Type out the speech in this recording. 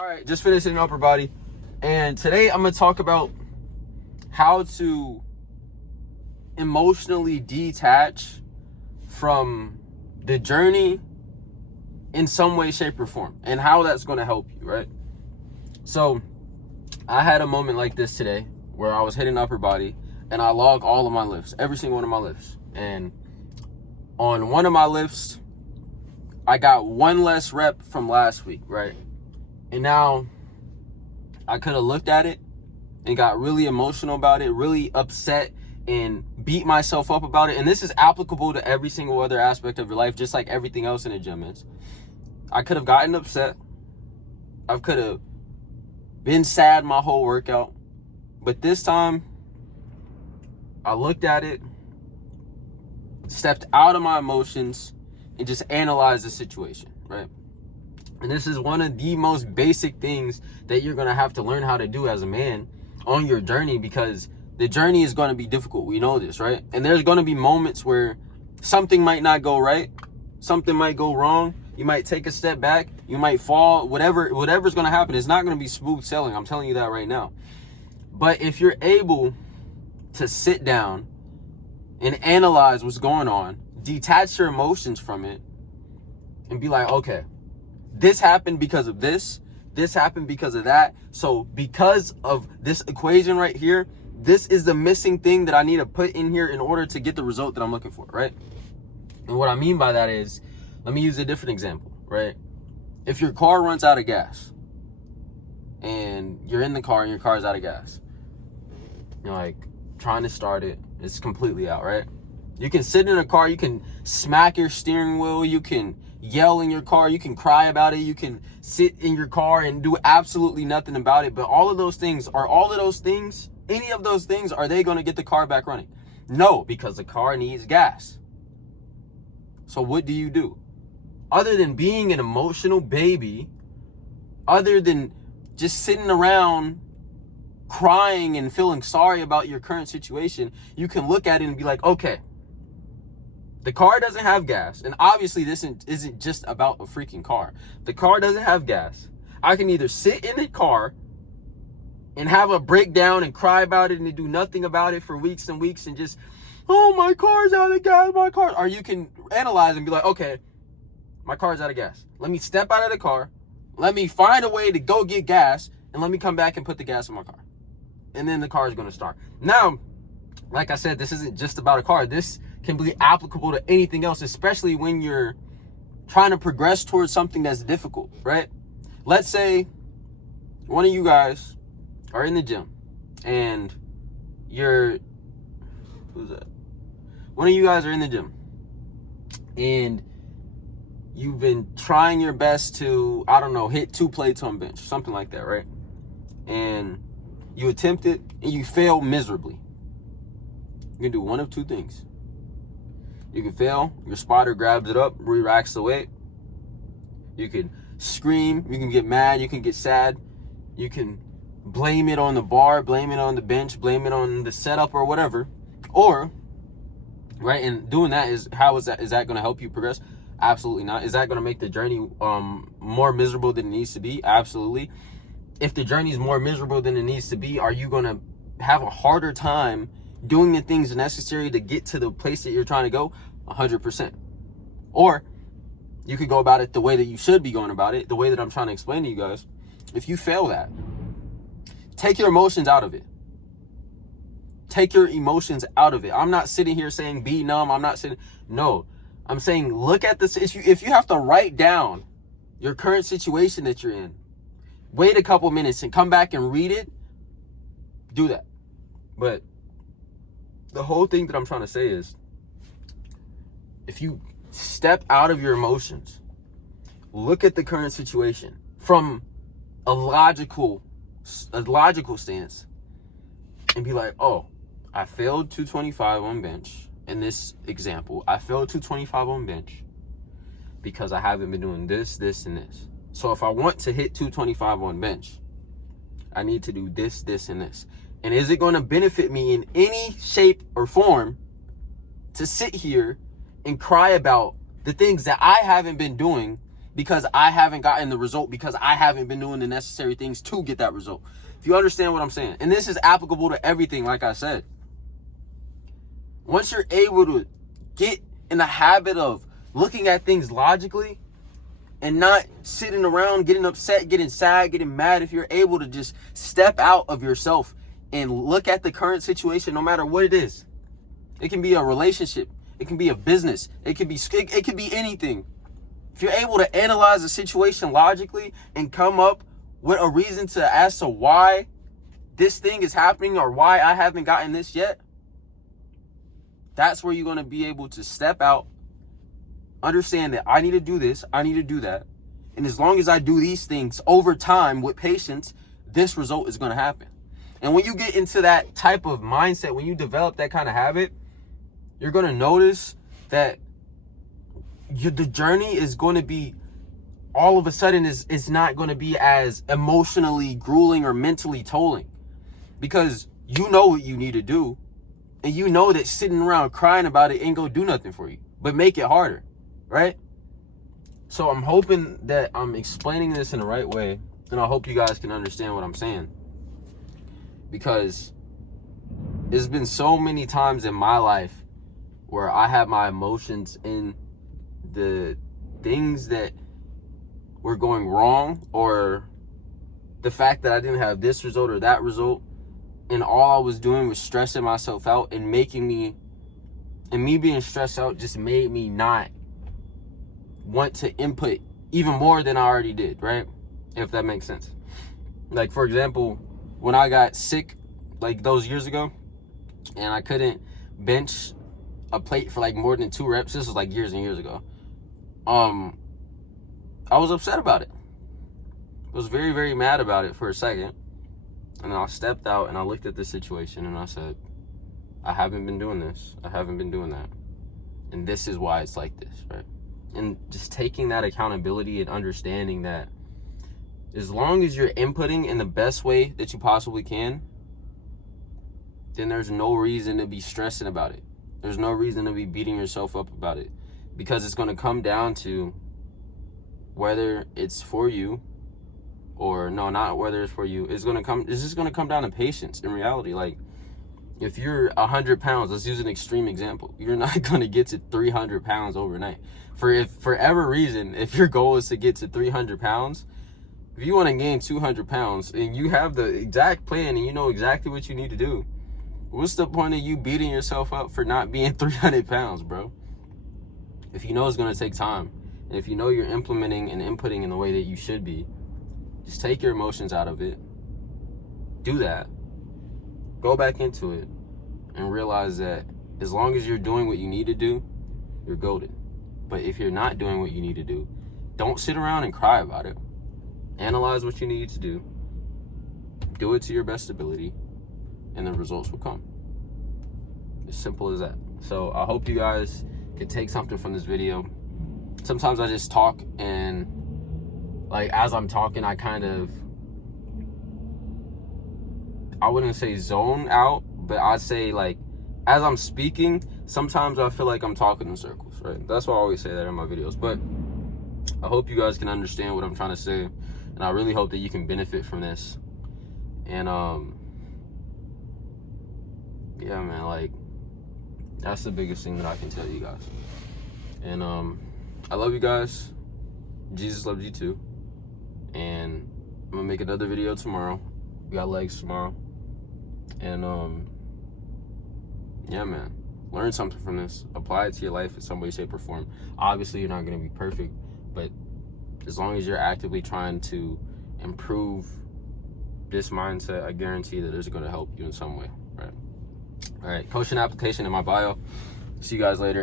All right, just finishing upper body. And today I'm going to talk about how to emotionally detach from the journey in some way, shape, or form, and how that's going to help you, right? So I had a moment like this today where I was hitting upper body and I logged all of my lifts, every single one of my lifts. And on one of my lifts, I got one less rep from last week, right? And now I could have looked at it and got really emotional about it, really upset and beat myself up about it. And this is applicable to every single other aspect of your life, just like everything else in the gym is. I could have gotten upset. I could have been sad my whole workout. But this time, I looked at it, stepped out of my emotions, and just analyzed the situation, right? And this is one of the most basic things that you're going to have to learn how to do as a man on your journey, because the journey is going to be difficult. We know this, right? And there's going to be moments where something might not go right. Something might go wrong. You might take a step back. You might fall. Whatever's going to happen, it's not going to be smooth sailing. I'm telling you that right now. But if you're able to sit down and analyze what's going on, detach your emotions from it, and be like, okay, this happened because of this. This happened because of that. So because of this equation right here, this is the missing thing that I need to put in here in order to get the result that I'm looking for, right? And what I mean by that is, let me use a different example, right? If your car runs out of gas and you're in the car and your car's out of gas, you're like trying to start it, it's completely out, right? You can sit in a car, you can smack your steering wheel, you can yell in your car, you can cry about it, you can sit in your car and do absolutely nothing about it. But any of those things, are they going to get the car back running? No, because the car needs gas. So what do you do? Other than being an emotional baby, other than just sitting around crying and feeling sorry about your current situation, you can look at it and be like, okay, the car doesn't have gas. And obviously this isn't just about a freaking car. The car doesn't have gas. I can either sit in the car and have a breakdown and cry about it and do nothing about it for weeks and weeks and just, oh, my car's out of gas, my car. Or you can analyze and be like, okay, my car's out of gas. Let me step out of the car. Let me find a way to go get gas, and let me come back and put the gas in my car. And then the car is going to start. Now, like I said, this isn't just about a car. This can be applicable to anything else, especially when you're trying to progress towards something that's difficult, right? Let's say one of you guys are in the gym and one of you guys are in the gym and you've been trying your best to, I don't know, hit 2 plates on bench, something like that, right? And you attempt it and you fail miserably. You can do one of two things. You can fail, your spotter grabs it up, re-racks the weight. You can scream, you can get mad, you can get sad. You can blame it on the bar, blame it on the bench, blame it on the setup or whatever. Or, right, and doing that is that going to help you progress? Absolutely not. Is that going to make the journey more miserable than it needs to be? Absolutely. If the journey is more miserable than it needs to be, are you going to have a harder time doing the things necessary to get to the place that you're trying to go? 100%. Or you could go about it the way that you should be going about it, the way that I'm trying to explain to you guys. If you fail that, take your emotions out of it. Take your emotions out of it. I'm not sitting here saying be numb. No. I'm saying look at this issue. If you have to write down your current situation that you're in, wait a couple minutes and come back and read it, do that. But the whole thing that I'm trying to say is, if you step out of your emotions, look at the current situation from a logical stance and be like, oh, I failed 225 on bench. In this example, I failed 225 on bench because I haven't been doing this, this, and this. So if I want to hit 225 on bench, I need to do this, this, and this. And is it going to benefit me in any shape or form to sit here and cry about the things that I haven't been doing because I haven't gotten the result, because I haven't been doing the necessary things to get that result. If you understand what I'm saying. And this is applicable to everything, like I said. Once you're able to get in the habit of looking at things logically and not sitting around getting upset, getting sad, getting mad, if you're able to just step out of yourself and look at the current situation, no matter what it is. It can be a relationship. It can be a business. It could be anything. If you're able to analyze the situation logically and come up with a reason as to why this thing is happening or why I haven't gotten this yet, that's where you're going to be able to step out, understand that I need to do this, I need to do that. And as long as I do these things over time with patience, this result is going to happen. And when you get into that type of mindset, when you develop that kind of habit, you're going to notice that the journey is going to be, all of a sudden, is not going to be as emotionally grueling or mentally tolling, because you know what you need to do, and you know that sitting around crying about it ain't going to do nothing for you, but make it harder, right? So I'm hoping that I'm explaining this in the right way, and I hope you guys can understand what I'm saying, because there's been so many times in my life where I had my emotions in the things that were going wrong, or the fact that I didn't have this result or that result, and all I was doing was stressing myself out and me being stressed out just made me not want to input even more than I already did, right? If that makes sense. Like, for example, when I got sick, like those years ago, and I couldn't bench a plate for like more than 2 reps, this was like years and years ago, I was upset about it. I was very, very mad about it for a second. And then I stepped out and I looked at the situation and I said, I haven't been doing this. I haven't been doing that. And this is why it's like this, right? And just taking that accountability and understanding that as long as you're inputting in the best way that you possibly can, then there's no reason to be stressing about it. There's no reason to be beating yourself up about it, because it's going to come down to whether it's for you or no, not whether it's for you. It's just going to come down to patience in reality. Like, if you're 100 pounds, let's use an extreme example. You're not going to get to 300 pounds overnight. For whatever reason, if your goal is to get to 300 pounds, if you want to gain 200 pounds and you have the exact plan and you know exactly what you need to do, what's the point of you beating yourself up for not being 300 pounds, bro? If you know it's going to take time, and if you know you're implementing and inputting in the way that you should be, just take your emotions out of it. Do that. Go back into it and realize that as long as you're doing what you need to do, you're golden. But if you're not doing what you need to do, don't sit around and cry about it. Analyze what you need to do. Do it to your best ability, and the results will come. As simple as that. So I hope you guys can take something from this video. Sometimes I just talk, and like as I'm talking, I wouldn't say zone out, but I'd say, like, as I'm speaking, sometimes I feel like I'm talking in circles, right? That's why I always say that in my videos. But I hope you guys can understand what I'm trying to say, and I really hope that you can benefit from this. And yeah, man, like, that's the biggest thing that I can tell you guys. And I love you guys. Jesus loves you too. And I'm gonna make another video tomorrow. We got legs tomorrow. And yeah, man, learn something from this. Apply it to your life in some way, shape, or form. Obviously, you're not gonna be perfect, but as long as you're actively trying to improve this mindset, I guarantee that it's gonna help you in some way, right? All right, coaching application in my bio. See you guys later.